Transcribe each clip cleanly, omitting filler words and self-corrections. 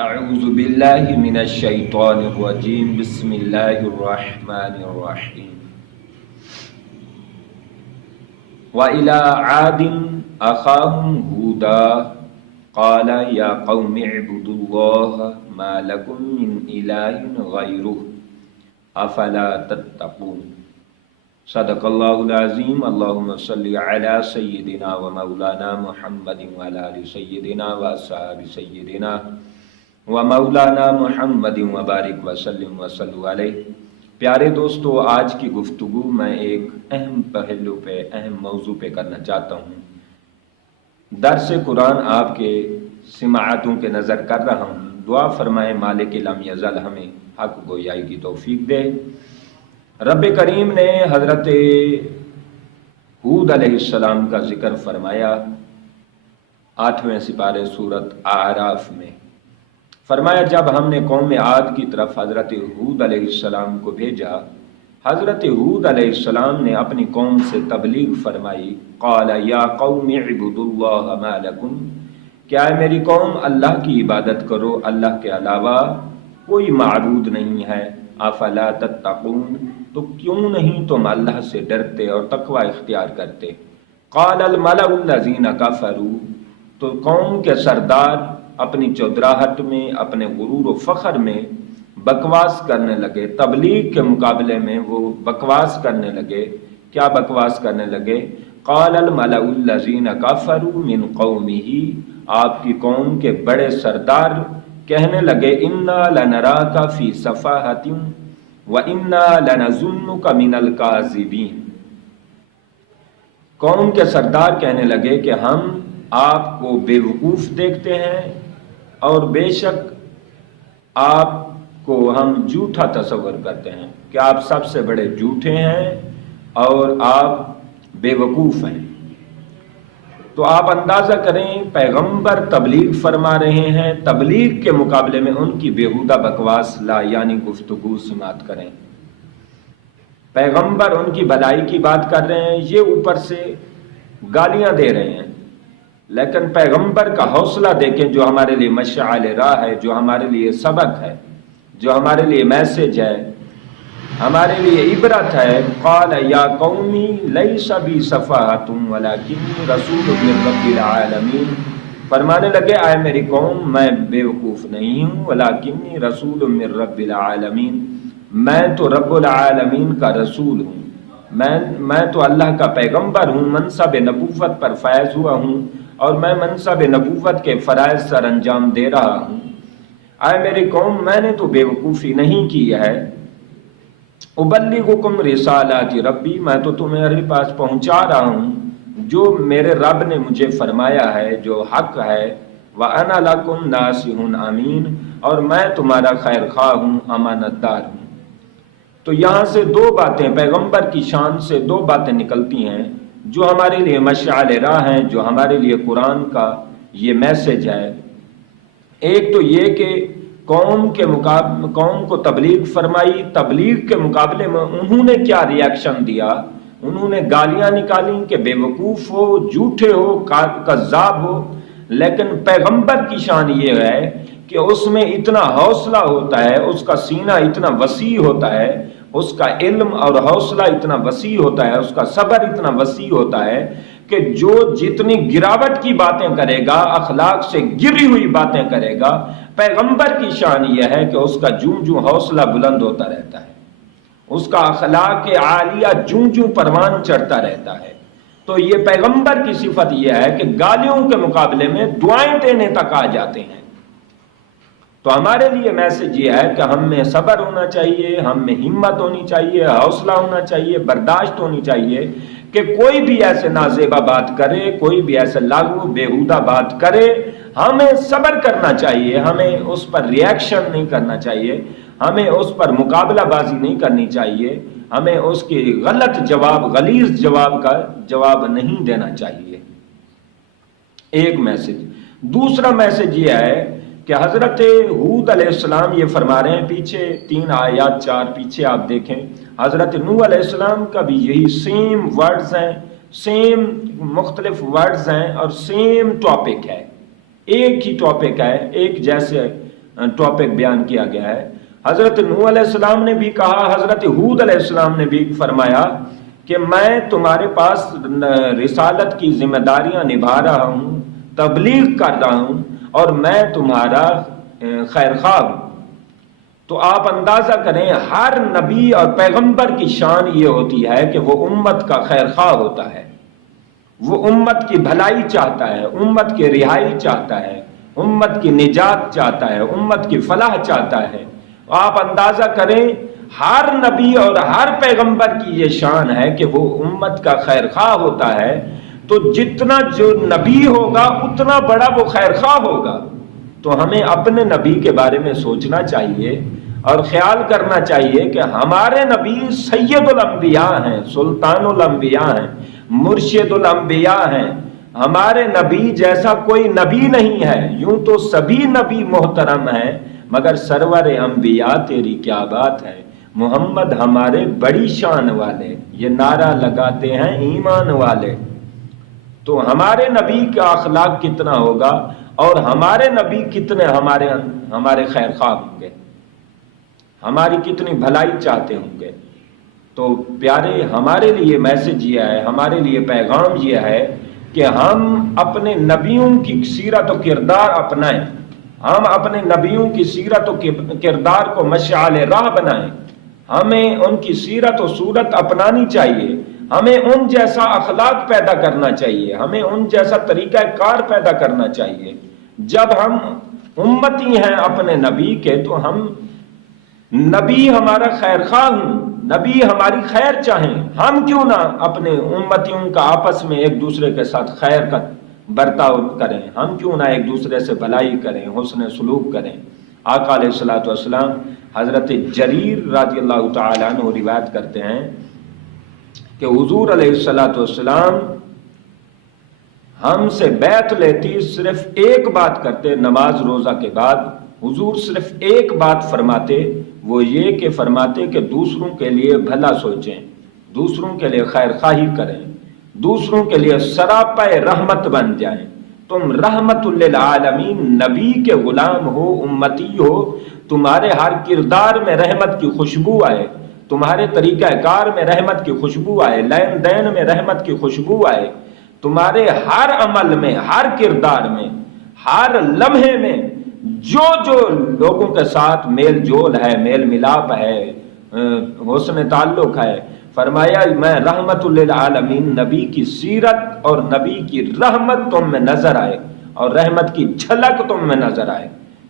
اعوذ باللہ من الشیطان الرجیم بسم اللہ الرحمن الرحیم وَإِلَىٰ عَادٍ أَخَاهُمْ هُودًا قَالَ يَا قَوْمِ اعْبُدُوا اللَّهَ مَا لَكُم مِّنْ إِلَٰهٍ غَيْرُهُ أَفَلَا تَتَّقُونَ صدق اللہ العظیم۔ اللہم صلی علی سیدنا و مولانا محمد وعلی آل سیدنا و اصحاب سیدنا و مولانا محمد وبارک وسلم وصلوا علیہ۔ پیارے دوستو، آج کی گفتگو میں ایک اہم پہلو پہ، اہم موضوع پہ کرنا چاہتا ہوں۔ درس قرآن آپ کے سماعتوں کے نظر کر رہا ہوں۔ دعا فرمائے مالک لم یزل ہمیں حق گویائی کی توفیق دے۔ رب کریم نے حضرت ہود علیہ السلام کا ذکر فرمایا 8ویں سپارے سورۃ اعراف میں۔ فرمایا جب ہم نے قوم عاد کی طرف حضرت ہود علیہ السلام کو بھیجا، حضرت ہود علیہ السلام نے اپنی قوم سے تبلیغ فرمائی۔ قال یا قوم اعبدوا اللہ ما لکم، کیا ہے میری قوم اللہ کی عبادت کرو، اللہ کے علاوہ کوئی معبود نہیں ہے۔ افلا تتقون، تو کیوں نہیں تم اللہ سے ڈرتے اور تقوی اختیار کرتے۔ قال الملأ الذین کفروا، تو قوم کے سردار اپنی چودراہٹ میں، اپنے غرور و فخر میں بکواس کرنے لگے۔ تبلیغ کے مقابلے میں وہ بکواس کرنے لگے۔ کیا بکواس کرنے لگے؟ قال الملأ الذین کفروا من قومہ، آپ کی قوم کے بڑے سردار کہنے لگے انا لنراک فی سفاہۃ وانا لنظنک من الکاذبین۔ قوم کے سردار کہنے لگے کہ ہم آپ کو بے وقوف دیکھتے ہیں اور بے شک آپ کو ہم جھوٹا تصور کرتے ہیں کہ آپ سب سے بڑے جھوٹے ہیں اور آپ بے وقوف ہیں۔ تو آپ اندازہ کریں، پیغمبر تبلیغ فرما رہے ہیں، تبلیغ کے مقابلے میں ان کی بیہودہ بکواس لا یعنی گفتگو سماعت کریں۔ پیغمبر ان کی بھلائی کی بات کر رہے ہیں، یہ اوپر سے گالیاں دے رہے ہیں، لیکن پیغمبر کا حوصلہ دیکھیں جو ہمارے لیے مشعل راہ ہے، جو ہمارے لیے سبق ہے، جو ہمارے لیے میسج ہے، ہمارے لیے عبرت ہے۔ قال یا قومی لیس بی صفاہۃ ولکنی رسول من رب العالمین، فرمانے لگے آئے میری قوم میں بے وقوف نہیں ہوں، ولکنی رسول من رب العالمین، میں تو رب العالمین کا رسول ہوں، میں تو اللہ کا پیغمبر ہوں، منصب نبوت پر فائز ہوا ہوں اور میں منصب نبوت کے فرائض سر انجام دے رہا ہوں۔ آئے میری قوم میں نے تو بے وقوفی نہیں کی ہے۔ ابلغکم رسالات ربی، میں تو تمہارے پاس پہنچا رہا ہوں جو میرے رب نے مجھے فرمایا ہے، جو حق ہے۔ وَأَنَا لَكُمْ نَاصِحٌ أَمِينٌ، اور میں تمہارا خیر خواہ ہوں، امانت دار ہوں۔ تو یہاں سے دو باتیں، پیغمبر کی شان سے دو باتیں نکلتی ہیں جو ہمارے لیے مشعل راہ ہیں، جو ہمارے لیے قرآن کا یہ میسج ہے۔ ایک تو یہ کہ قوم کو تبلیغ فرمائی، تبلیغ کے مقابلے میں انہوں نے کیا ریاکشن دیا؟ انہوں نے گالیاں نکالی کہ بے وقوف ہو، جھوٹے ہو، کذاب ہو۔ لیکن پیغمبر کی شان یہ ہے کہ اس میں اتنا حوصلہ ہوتا ہے، اس کا سینہ اتنا وسیع ہوتا ہے، اس کا علم اور حوصلہ اتنا وسیع ہوتا ہے، اس کا صبر اتنا وسیع ہوتا ہے کہ جو جتنی گراوٹ کی باتیں کرے گا، اخلاق سے گری ہوئی باتیں کرے گا، پیغمبر کی شان یہ ہے کہ اس کا جوں جوں حوصلہ بلند ہوتا رہتا ہے، اس کا اخلاق عالیہ جوں جوں پروان چڑھتا رہتا ہے۔ تو یہ پیغمبر کی صفت یہ ہے کہ گالیوں کے مقابلے میں دعائیں دینے تک آ جاتے ہیں۔ تو ہمارے لیے میسج یہ ہے کہ ہم میں صبر ہونا چاہیے، ہم میں ہمت ہونی چاہیے، حوصلہ ہونا چاہیے، برداشت ہونی چاہیے کہ کوئی بھی ایسے نازیبا بات کرے، کوئی بھی ایسے لاغو بیہودہ بات کرے، ہمیں صبر کرنا چاہیے، ہمیں اس پر ریاکشن نہیں کرنا چاہیے، ہمیں اس پر مقابلہ بازی نہیں کرنی چاہیے، ہمیں اس کی غلط جواب، غلیظ جواب کا جواب نہیں دینا چاہیے۔ ایک میسج۔ دوسرا میسج یہ ہے کہ حضرت ہود علیہ السلام یہ فرما رہے ہیں، پیچھے 3 آیات 4 پیچھے آپ دیکھیں، حضرت نوح علیہ السلام کا بھی یہی سیم ورڈز ہیں، سیم مختلف ورڈز ہیں اور سیم ٹاپک ہے، ایک ہی ٹاپک ہے، ایک جیسے ٹاپک بیان کیا گیا ہے۔ حضرت نوح علیہ السلام نے بھی کہا، حضرت ہود علیہ السلام نے بھی فرمایا کہ میں تمہارے پاس رسالت کی ذمہ داریاں نبھا رہا ہوں، تبلیغ کر رہا ہوں، اور میں تمہارا خیر خواہ ہوں۔ تو آپ اندازہ کریں ہر نبی اور پیغمبر کی شان یہ ہوتی ہے کہ وہ امت کا خیر خواہ ہوتا ہے، وہ امت کی بھلائی چاہتا ہے، امت کی رہائی چاہتا ہے، امت کی نجات چاہتا ہے، امت کی فلاح چاہتا ہے۔ آپ اندازہ کریں ہر نبی اور ہر پیغمبر کی یہ شان ہے کہ وہ امت کا خیر خواہ ہوتا ہے۔ تو جتنا جو نبی ہوگا اتنا بڑا وہ خیر خواہ ہوگا۔ تو ہمیں اپنے نبی کے بارے میں سوچنا چاہیے اور خیال کرنا چاہیے کہ ہمارے نبی سید الانبیاء ہیں، سلطان الانبیاء ہیں، مرشد الانبیاء ہیں۔ ہمارے نبی جیسا کوئی نبی نہیں ہے۔ یوں تو سبھی نبی محترم ہیں، مگر سرور انبیاء تیری کیا بات ہے، محمد ہمارے بڑی شان والے، یہ نعرہ لگاتے ہیں ایمان والے۔ تو ہمارے نبی کا اخلاق کتنا ہوگا اور ہمارے نبی کتنے ہمارے خیر خواہ ہوں گے، ہماری کتنی بھلائی چاہتے ہوں گے۔ تو پیارے، ہمارے لیے میسج یہ ہے، ہمارے لیے پیغام یہ ہے کہ ہم اپنے نبیوں کی سیرت و کردار اپنائیں، ہم اپنے نبیوں کی سیرت و کردار کو مشعل راہ بنائیں۔ ہمیں ان کی سیرت و صورت اپنانی چاہیے، ہمیں ان جیسا اخلاق پیدا کرنا چاہیے، ہمیں ان جیسا طریقہ کار پیدا کرنا چاہیے۔ جب ہم امتی ہیں اپنے نبی کے تو ہم نبی ہمارا خیر خواہ ہوں، نبی ہماری خیر چاہیں، ہم کیوں نہ اپنے امتیوں کا آپس میں ایک دوسرے کے ساتھ خیر کا برتاؤ کریں، ہم کیوں نہ ایک دوسرے سے بھلائی کریں، حسن سلوک کریں۔ آقا علیہ الصلوۃ والسلام حضرت جریر رضی اللہ تعالیٰ عنہ روایت کرتے ہیں کہ حضور علیہ الصلوۃ والسلام ہم سے بیعت لیتی، صرف ایک بات کرتے، نماز روزہ کے بعد حضور صرف ایک بات فرماتے، وہ یہ کہ فرماتے کہ دوسروں کے لیے بھلا سوچیں، دوسروں کے لیے خیر خواہی کریں، دوسروں کے لیے سراپا رحمت بن جائیں۔ تم رحمت للعالمین، نبی کے غلام ہو، امتی ہو، تمہارے ہر کردار میں رحمت کی خوشبو آئے، تمہارے طریقہ کار میں رحمت کی خوشبو آئے، لین دین میں رحمت کی خوشبو آئے، تمہارے ہر عمل میں، ہر کردار میں، ہر لمحے میں جو جو لوگوں کے ساتھ میل جول ہے، میل ملاپ ہے، حسن تعلق ہے، فرمایا میں رحمت للعالمین، نبی کی سیرت اور نبی کی رحمت تم میں نظر آئے اور رحمت کی جھلک تم میں نظر آئے۔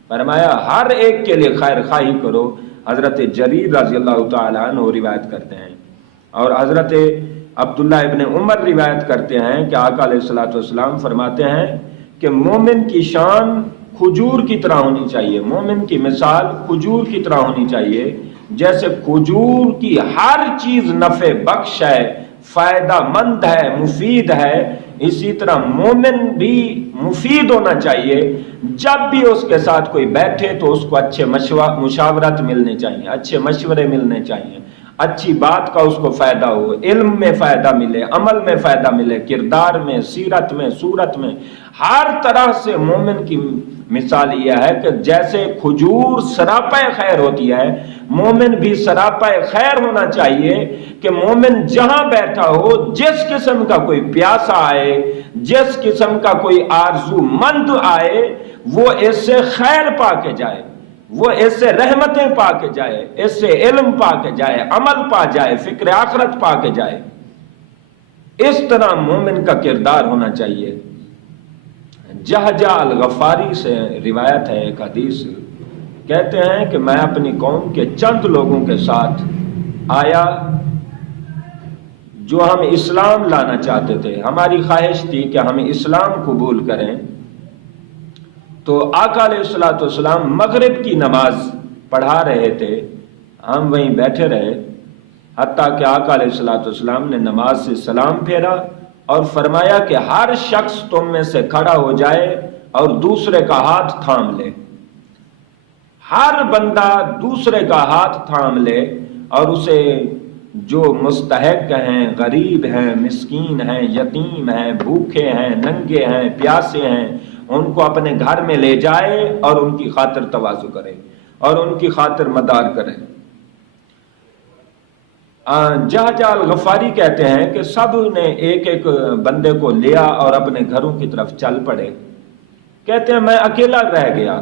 فرمایا ہر ایک کے لیے خیر خواہی کرو۔ حضرت جریر رضی اللہ تعالیٰ عنہ روایت کرتے ہیں، اور حضرت عبداللہ ابن عمر روایت کرتے ہیں کہ آقا علیہ الصلوۃ والسلام فرماتے ہیں کہ مومن کی شان کھجور کی طرح ہونی چاہیے، مومن کی مثال کھجور کی طرح ہونی چاہیے۔ جیسے کھجور کی ہر چیز نفع بخش ہے، فائدہ مند ہے، مفید ہے، اسی طرح مومن بھی مفید ہونا چاہیے۔ جب بھی اس کے ساتھ کوئی بیٹھے تو اس کو اچھے مشاورت ملنے چاہیے، اچھے مشورے ملنے چاہیے، اچھی بات کا اس کو فائدہ ہو، علم میں فائدہ ملے، عمل میں فائدہ ملے، کردار میں، سیرت میں، صورت میں، ہر طرح سے مومن کی مثال یہ ہے کہ جیسے کھجور سراپا خیر ہوتی ہے، مومن بھی سراپا خیر ہونا چاہیے کہ مومن جہاں بیٹھا ہو، جس قسم کا کوئی پیاسا آئے، جس قسم کا کوئی آرزو مند آئے، وہ اس سے خیر پا کے جائے، وہ اس سے رحمتیں پا کے جائے، اس سے علم پا کے جائے، عمل پا جائے، فکر آخرت پا کے جائے۔ اس طرح مومن کا کردار ہونا چاہیے۔ جہجہ الغفاری سے روایت ہے ایک حدیث، کہتے ہیں کہ میں اپنی قوم کے چند لوگوں کے ساتھ آیا جو ہم اسلام لانا چاہتے تھے، ہماری خواہش تھی کہ ہم اسلام قبول کریں۔ تو آقا علیہ الصلوۃ والسلام مغرب کی نماز پڑھا رہے تھے، ہم وہیں بیٹھے رہے، حتیٰ کہ آقا علیہ الصلوۃ والسلام نے نماز سے سلام پھیرا اور فرمایا کہ ہر شخص تم میں سے کھڑا ہو جائے اور دوسرے کا ہاتھ تھام لے، ہر بندہ دوسرے کا ہاتھ تھام لے اور اسے جو مستحق ہیں، غریب ہیں، مسکین ہیں، یتیم ہیں، بھوکے ہیں، ننگے ہیں، پیاسے ہیں، ان کو اپنے گھر میں لے جائے اور ان کی خاطر تواضع کرے اور ان کی خاطر مدار کرے۔ جہجہ الغفاری کہتے ہیں کہ سب نے ایک ایک بندے کو لیا اور اپنے گھروں کی طرف چل پڑے۔ کہتے ہیں میں اکیلا رہ گیا،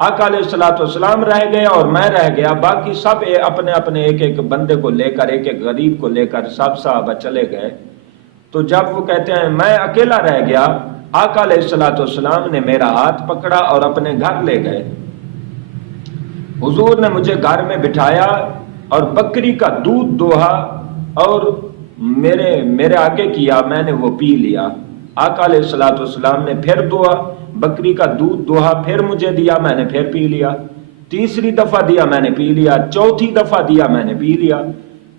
آقا علیہ الصلوۃ والسلام رہ گئے اور میں رہ گیا، باقی سب اپنے اپنے ایک ایک بندے کو لے کر، ایک ایک غریب کو لے کر سب صحابہ چلے گئے۔ تو جب وہ کہتے ہیں میں اکیلا رہ گیا، آقا علیہ الصلوۃ والسلام نے میرا ہاتھ پکڑا اور اپنے گھر لے گئے۔ حضور نے مجھے گھر میں بٹھایا اور بکری کا دودھ دوہا اور میرے آگے کیا، میں نے وہ پی لیا۔ آقا علیہ الصلوۃ والسلام نے پھر دوہا، بکری کا دودھ دوہا، پھر مجھے دیا، میں نے پھر پی لیا۔ تیسری دفعہ دیا، میں نے پی لیا۔ چوتھی دفعہ دیا، میں نے پی لیا۔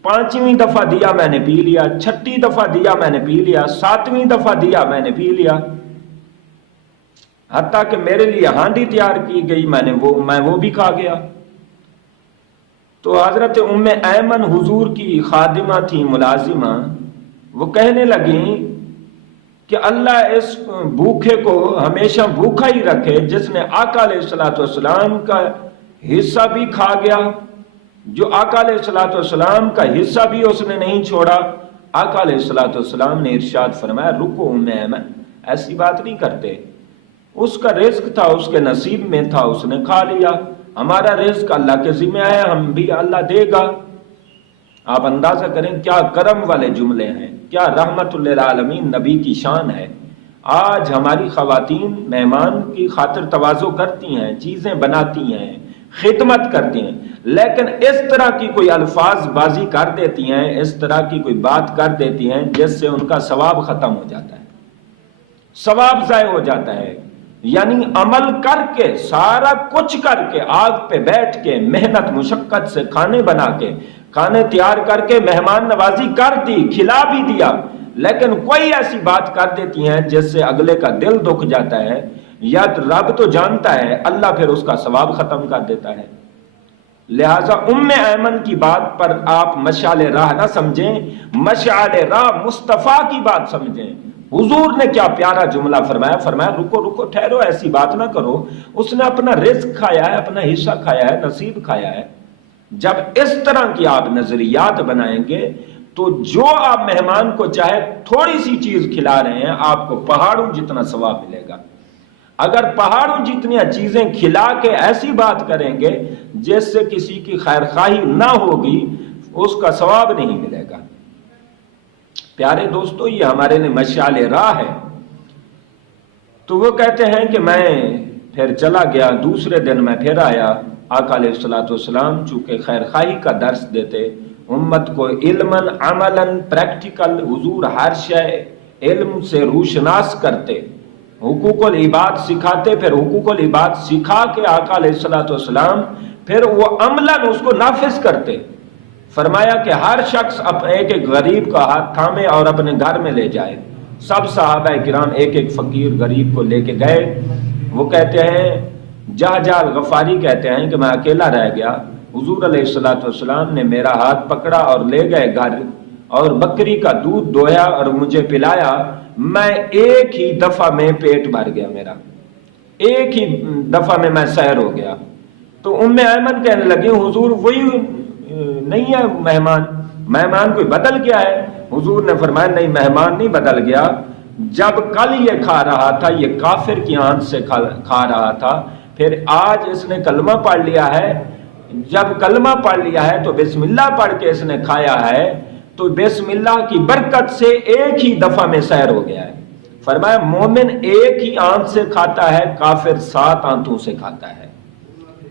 پانچویں دفعہ دیا، میں نے پی لیا۔ چھٹی دفعہ دیا، میں نے پی لیا۔ ساتویں دفعہ دیا، میں نے پی لیا۔ حتیٰ کہ میرے لیے ہانڈی تیار کی گئی، میں وہ بھی کھا گیا۔ تو حضرت ام ایمن حضور کی خادمہ تھی، ملازمہ، وہ کہنے لگیں کہ اللہ اس بھوکے کو ہمیشہ بھوکا ہی رکھے جس نے آقا علیہ الصلوۃ والسلام کا حصہ بھی کھا گیا، جو آقا علیہ الصلوۃ والسلام کا حصہ بھی اس نے نہیں چھوڑا۔ آقا علیہ الصلوۃ والسلام نے ارشاد فرمایا رکو ام ایمن، ایسی بات نہیں کرتے، اس کا رزق تھا، اس کے نصیب میں تھا، اس نے کھا لیا۔ ہمارا رزق اللہ کے ذمہ ہے، ہم بھی اللہ دے گا۔ آپ اندازہ کریں کیا کرم والے جملے ہیں، کیا رحمت للعالمین نبی کی شان ہے۔ آج ہماری خواتین مہمان کی خاطر تواضع کرتی ہیں، چیزیں بناتی ہیں، خدمت کرتی ہیں، لیکن اس طرح کی کوئی الفاظ بازی کر دیتی ہیں، اس طرح کی کوئی بات کر دیتی ہیں جس سے ان کا ثواب ختم ہو جاتا ہے، ثواب ضائع ہو جاتا ہے۔ یعنی عمل کر کے، سارا کچھ کر کے، آگ پہ بیٹھ کے، محنت مشقت سے کھانے بنا کے، کھانے تیار کر کے مہمان نوازی کر دی، کھلا بھی دیا، لیکن کوئی ایسی بات کر دیتی ہیں جس سے اگلے کا دل دکھ جاتا ہے، یا رب تو جانتا ہے، اللہ پھر اس کا ثواب ختم کر دیتا ہے۔ لہٰذا ام ایمن کی بات پر آپ مشعل راہ نہ سمجھیں، مشعل راہ مصطفیٰ کی بات سمجھیں۔ حضور نے کیا پیارا جملہ فرمایا، فرمایا رکو رکو، ٹھہرو، ایسی بات نہ کرو، اس نے اپنا رزق کھایا ہے، اپنا حصہ کھایا ہے، نصیب کھایا ہے۔ جب اس طرح کی آپ نظریات بنائیں گے تو جو آپ مہمان کو چاہے تھوڑی سی چیز کھلا رہے ہیں، آپ کو پہاڑوں جتنا ثواب ملے گا۔ اگر پہاڑوں جتنی چیزیں کھلا کے ایسی بات کریں گے جس سے کسی کی خیر خواہی نہ ہوگی، اس کا ثواب نہیں ملے گا۔ پیارے دوستو، یہ ہمارے لیے مشعل راہ ہے۔ تو وہ کہتے ہیں کہ میں پھر چلا گیا، دوسرے دن میں پھر آیا۔ آقا علیہ الصلوۃ والسلام چونکہ خیر خواہی کا درس دیتے، امت کو علماً عملاً پریکٹیکل، حضور ہر شے علم سے روشناس کرتے، حقوق العباد سکھاتے، پھر حقوق العباد سکھا کے آقا علیہ الصلوۃ والسلام پھر وہ عملاً اس کو نافذ کرتے۔ فرمایا کہ ہر شخص ایک ایک غریب کا ہاتھ تھامے اور اپنے گھر میں لے جائے۔ سب صحابہ کرام ایک ایک فقیر غریب کو لے کے گئے۔ وہ کہتے ہیں، جہجہ الغفاری کہتے ہیں کہ میں اکیلا رہ گیا، حضور علیہ الصلوۃ والسلام نے میرا ہاتھ پکڑا اور لے گئے گھر، اور بکری کا دودھ دوہیا اور مجھے پلایا۔ میں ایک ہی دفعہ میں پیٹ بھر گیا، میرا ایک ہی دفعہ میں سیر ہو گیا۔ تو ام ایمن کہنے لگی حضور وہی نہیں ہے مہمان کوئی بدل گیا ہے؟ حضور نے فرمایا نہیں، مہمان نہیں بدل گیا، جب کل یہ کھا رہا تھا یہ کافر کی آنت سے کھا رہا تھا، پھر آج اس نے کلمہ پڑھ لیا ہے، جب کلمہ پڑھ لیا ہے تو بسم اللہ پڑھ کے اس نے کھایا ہے، تو بسم اللہ کی برکت سے ایک ہی دفعہ میں سیر ہو گیا ہے۔ فرمایا مومن ایک ہی آنت سے کھاتا ہے، کافر 7 آنتوں سے کھاتا ہے۔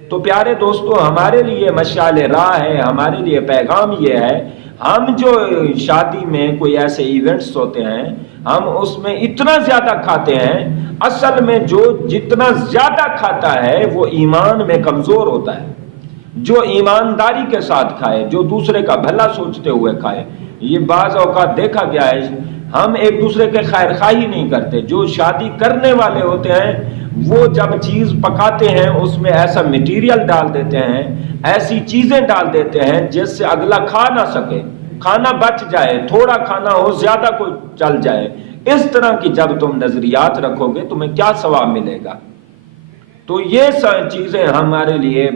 تو پیارے دوستو، ہمارے لیے مشعل راہ ہے، ہمارے لیے پیغام یہ ہے، ہم جو شادی میں کوئی ایسے ایونٹس ہوتے ہیں، ہم اس میں اتنا زیادہ کھاتے ہیں، اصل میں جو جتنا زیادہ کھاتا ہے وہ ایمان میں کمزور ہوتا ہے۔ جو ایمانداری کے ساتھ کھائے، جو دوسرے کا بھلا سوچتے ہوئے کھائے، یہ بعض اوقات دیکھا گیا ہے، ہم ایک دوسرے کے خیر خواہی نہیں کرتے۔ جو شادی کرنے والے ہوتے ہیں وہ جب چیز پکاتے ہیں اس میں ایسا میٹیریل ڈال دیتے ہیں، ایسی چیزیں ڈال دیتے ہیں جس سے اگلا کھا نہ سکے، کھانا بچ جائے، تھوڑا کھانا ہو زیادہ کوئی چل جائے، اس طرح کی جب تم نظریات رکھو گے تمہیں کیا ثواب ملے گا؟ تو یہ چیزیں ہمارے لیے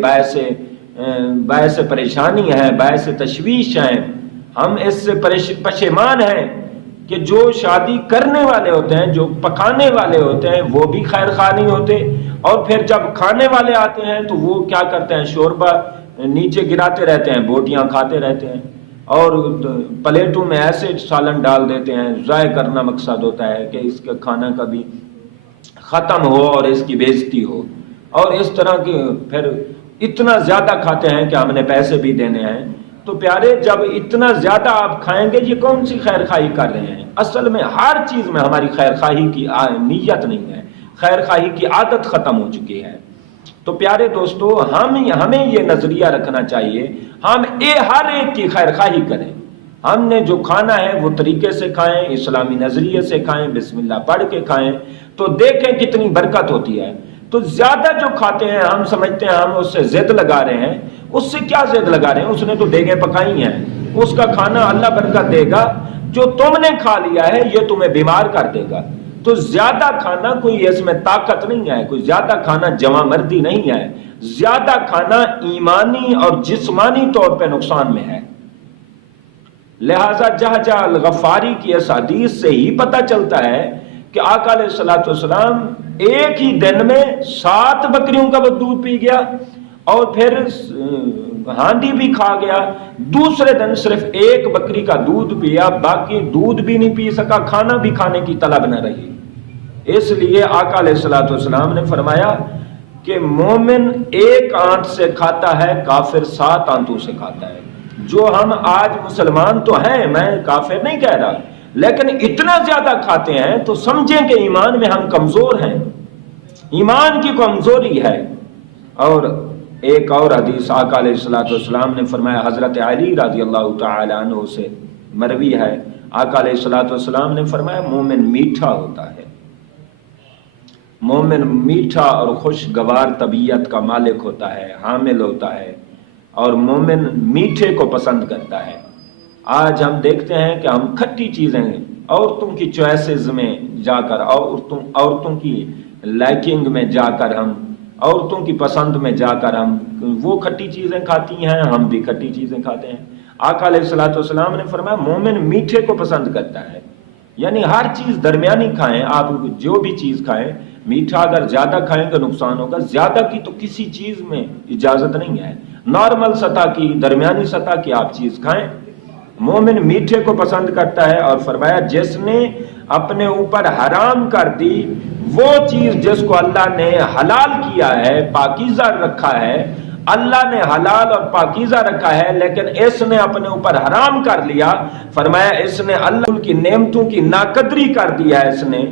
باعث پریشانی ہے، باعث تشویش ہیں. ہم اس سے پشیمان ہیں کہ جو شادی کرنے والے ہوتے ہیں، جو پکانے والے ہوتے ہیں، وہ بھی خیر خواہ نہیں ہوتے، اور پھر جب کھانے والے آتے ہیں تو وہ کیا کرتے ہیں؟ شوربہ نیچے گراتے رہتے ہیں، بوٹیاں کھاتے رہتے ہیں، اور پلیٹوں میں ایسے سالن ڈال دیتے ہیں. ضائع کرنا مقصد ہوتا ہے کہ اس کا کھانا کبھی ختم ہو اور اس کی بےعزتی ہو. اور اس طرح کی پھر اتنا زیادہ کھاتے ہیں کہ ہم نے پیسے بھی دینے ہیں. تو پیارے، جب اتنا زیادہ آپ کھائیں گے، یہ کون سی خیر خواہی کر رہے ہیں؟ اصل میں ہر چیز میں ہماری خیر خواہی کی نیت نہیں ہے، خیر خواہی کی عادت ختم ہو چکی ہے. تو پیارے دوستو، ہمیں یہ نظریہ رکھنا چاہیے، ہم ہر ایک کی خیر خواہی کریں. ہم نے جو کھانا ہے وہ طریقے سے کھائیں، اسلامی نظریے سے کھائیں، بسم اللہ پڑھ کے کھائیں، تو دیکھیں کتنی برکت ہوتی ہے. تو زیادہ جو کھاتے ہیں، ہم سمجھتے ہیں ہم اس سے ضد لگا رہے ہیں. اس سے کیا ضد لگا رہے ہیں؟ اس نے تو دیگیں پکائی ہیں، اس کا کھانا اللہ برکت دے گا. جو تم نے کھا لیا ہے یہ تمہیں بیمار کر دے گا. تو زیادہ کھانا کوئی اس میں طاقت نہیں ہے، کوئی زیادہ کھانا جواں مردی نہیں ہے. زیادہ کھانا ایمانی اور جسمانی طور پہ نقصان میں ہے. لہذا جہجہ الغفاری کی اس حدیث سے ہی پتہ چلتا ہے کہ آقا علیہ الصلوۃ والسلام ایک ہی دن میں 7 بکریوں کا دودھ پی گیا، اور پھر ہانڈی بھی کھا گیا. دوسرے دن صرف 1 بکری کا دودھ پیا، باقی دودھ بھی نہیں پی سکا، کھانا بھی کھانے کی طلب نہ رہی. اس لیے آقا علیہ الصلوۃ والسلام نے فرمایا کہ مومن 1 آنت سے کھاتا ہے، کافر 7 آنتوں سے کھاتا ہے. جو ہم آج مسلمان تو ہیں، میں کافر نہیں کہہ رہا، لیکن اتنا زیادہ کھاتے ہیں تو سمجھیں کہ ایمان میں ہم کمزور ہیں، ایمان کی کمزوری ہے. اور ایک اور حدیث آقا علیہ الصلوۃ والسلام نے فرمایا، حضرت علی رضی اللہ تعالی عنہ سے مروی ہے، آقا علیہ الصلوۃ والسلام نے فرمایا مومن میٹھا ہوتا ہے، مومن میٹھا اور خوشگوار طبیعت کا مالک ہوتا ہے، حامل ہوتا ہے، اور مومن میٹھے کو پسند کرتا ہے. آج ہم دیکھتے ہیں کہ ہم کھٹی چیزیں عورتوں کی چوائسز میں جا کر، عورتوں کی لائکنگ میں جا کر، ہم عورتوں کی پسند میں جا کر ہم وہ کھٹی چیزیں کھاتی ہیں، ہم بھی کھٹی چیزیں کھاتے ہیں. آقا علیہ الصلوۃ والسلام نے فرمایا مومن میٹھے کو پسند کرتا ہے. یعنی ہر چیز درمیانی کھائیں. آپ جو بھی چیز کھائیں، میٹھا اگر زیادہ کھائیں تو نقصان ہوگا، زیادہ کی تو کسی چیز میں اجازت نہیں ہے. نارمل سطح کی، درمیانی سطح کی آپ چیز کھائیں. مومن میٹھے کو پسند کرتا ہے. اور فرمایا جس نے اپنے اوپر حرام کر دی وہ چیز جس کو اللہ نے حلال کیا ہے، پاکیزہ رکھا ہے، اللہ نے حلال اور پاکیزہ رکھا ہے، لیکن اس نے اپنے اوپر حرام کر لیا، فرمایا اس نے اللہ کی نعمتوں کی ناقدری کر دیا ہے اس نے.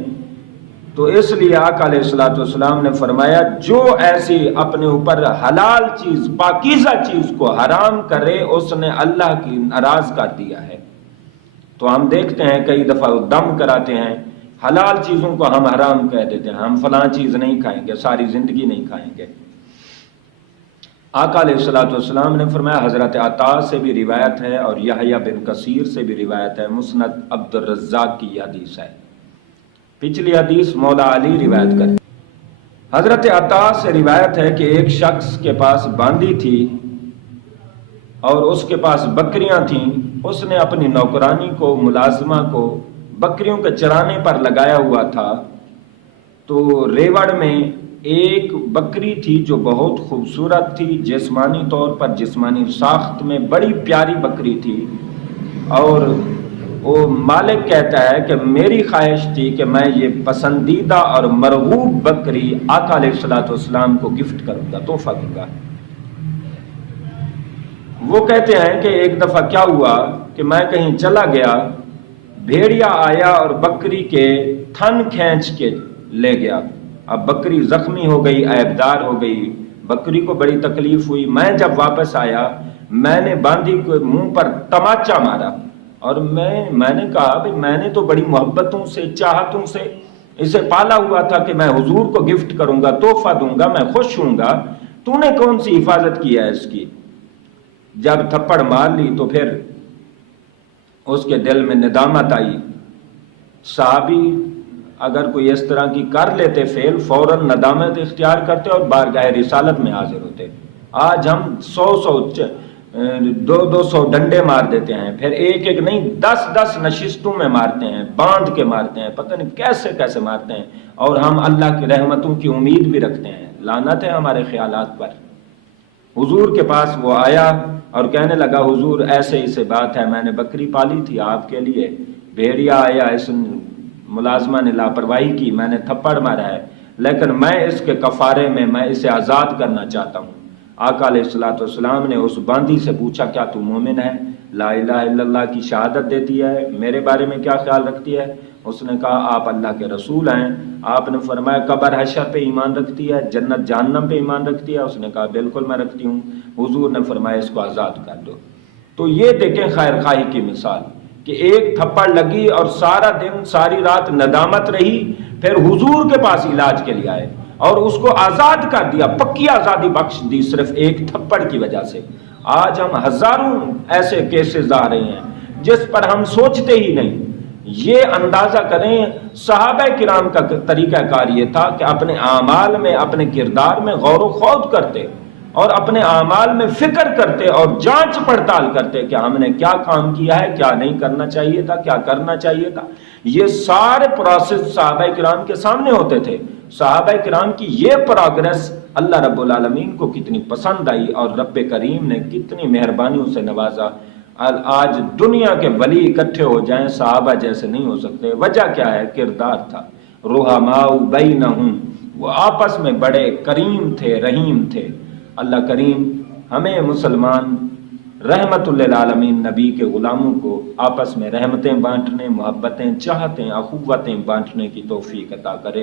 تو اس لیے آقا علیہ الصلوۃ والسلام نے فرمایا جو ایسی اپنے اوپر حلال چیز، پاکیزہ چیز کو حرام کرے اس نے اللہ کی ناراض کر دیا ہے. تو ہم دیکھتے ہیں کئی دفعہ دم کراتے ہیں، حلال چیزوں کو ہم حرام کہہ دیتے ہیں، ہم فلاں چیز نہیں کھائیں گے، ساری زندگی نہیں کھائیں گے. آقا علیہ الصلوۃ والسلام نے فرمایا، حضرت عطا سے بھی روایت ہے اور یحییٰ بن کثیر سے بھی روایت ہے، مسند عبد الرزاق کی حدیث ہے. پچھلی حدیث مولا علی روایت کرتے. حضرت عطا سے روایت ہے کہ ایک شخص کے پاس باندی تھی اور اس کے پاس بکریاں تھیں. اس نے اپنی نوکرانی کو، ملازمہ کو بکریوں کے چرانے پر لگایا ہوا تھا. تو ریوڑ میں ایک بکری تھی جو بہت خوبصورت تھی، جسمانی طور پر، جسمانی ساخت میں بڑی پیاری بکری تھی. اور وہ مالک کہتا ہے کہ میری خواہش تھی کہ میں یہ پسندیدہ اور مرغوب بکری آقا علیہ الصلوۃ والسلام کو گفٹ کروں گا، تحفہ دوں گا. وہ کہتے ہیں کہ ایک دفعہ کیا ہوا کہ میں کہیں چلا گیا، بھیڑیا آیا اور بکری کے تھن کھینچ کے لے گیا. اب بکری زخمی ہو گئی، عیبدار ہو گئی، بکری کو بڑی تکلیف ہوئی. میں جب واپس آیا میں نے باندی کو منہ پر تماچا مارا، اور میں نے کہا بھئی میں نے تو بڑی محبتوں سے، چاہتوں سے اسے پالا ہوا تھا کہ میں حضور کو گفٹ کروں گا، تحفہ دوں گا، میں خوش ہوں گا، تو نے کون سی حفاظت کی ہے اس کی؟ جب تھپڑ مار لی تو پھر اس کے دل میں ندامت آئی. صحابی اگر کوئی اس طرح کی کر لیتے فعل، فوراً ندامت اختیار کرتے اور بارگاہ رسالت میں حاضر ہوتے۔ آج ہم 200 ڈنڈے مار دیتے ہیں، پھر ایک ایک نہیں 10 نشستوں میں مارتے ہیں، باندھ کے مارتے ہیں، پتہ نہیں کیسے کیسے مارتے ہیں، اور ہم اللہ کی رحمتوں کی امید بھی رکھتے ہیں۔ لعنت ہے ہمارے خیالات پر۔ حضور کے پاس وہ آیا اور کہنے لگا حضور ایسے ایسے بات ہے، میں نے بکری پالی تھی آپ کے لیے، بھیڑیا آیا، اس ملازمہ نے لاپرواہی کی، میں نے تھپڑ مارا ہے، لیکن میں اس کے کفارے میں اسے آزاد کرنا چاہتا ہوں۔ آقا علیہ الصلوۃ والسلام نے اس باندی سے پوچھا کیا تو مومن ہے، لا الہ الا اللہ کی شہادت دیتی ہے، میرے بارے میں کیا خیال رکھتی ہے؟ اس نے کہا آپ اللہ کے رسول ہیں۔ آپ نے فرمایا قبر حشر پہ ایمان رکھتی ہے، جنت جہنم پہ ایمان رکھتی ہے؟ اس نے کہا بالکل میں رکھتی ہوں۔ حضور نے فرمایا اس کو آزاد کر دو۔ تو یہ دیکھیں خیر خواہی کی مثال کہ ایک تھپڑ لگی اور سارا دن ساری رات ندامت رہی، پھر حضور کے پاس علاج کے لیے آئے اور اس کو آزاد کر دیا، پکی آزادی بخش دی صرف ایک تھپڑ کی وجہ سے۔ آج ہم ہزاروں ایسے کیسز آ رہے ہیں جس پر ہم سوچتے ہی نہیں۔ یہ اندازہ کریں صحابہ کرام کا طریقہ کار یہ تھا کہ اپنے اعمال میں، اپنے کردار میں غور و خوض کرتے اور اپنے اعمال میں فکر کرتے اور جانچ پڑتال کرتے کہ ہم نے کیا کام کیا ہے، کیا نہیں کرنا چاہیے تھا، کیا کرنا چاہیے تھا۔ یہ سارے پروسیس صحابہ کرام کے سامنے ہوتے تھے۔ صحابہ کرام کی یہ پروگرس اللہ رب العالمین کو کتنی پسند آئی اور رب کریم نے کتنی مہربانیوں سے نوازا۔ آج دنیا کے ولی اکٹھے ہو جائیں صحابہ جیسے نہیں ہو سکتے۔ وجہ کیا ہے؟ کردار تھا۔ رحماء بینہم، وہ آپس میں بڑے کریم تھے، رحیم تھے۔ اللہ کریم ہمیں مسلمان رحمت للعالمین نبی کے غلاموں کو آپس میں رحمتیں بانٹنے، محبتیں، چاہتیں، اخوتیں بانٹنے کی توفیق عطا کرے۔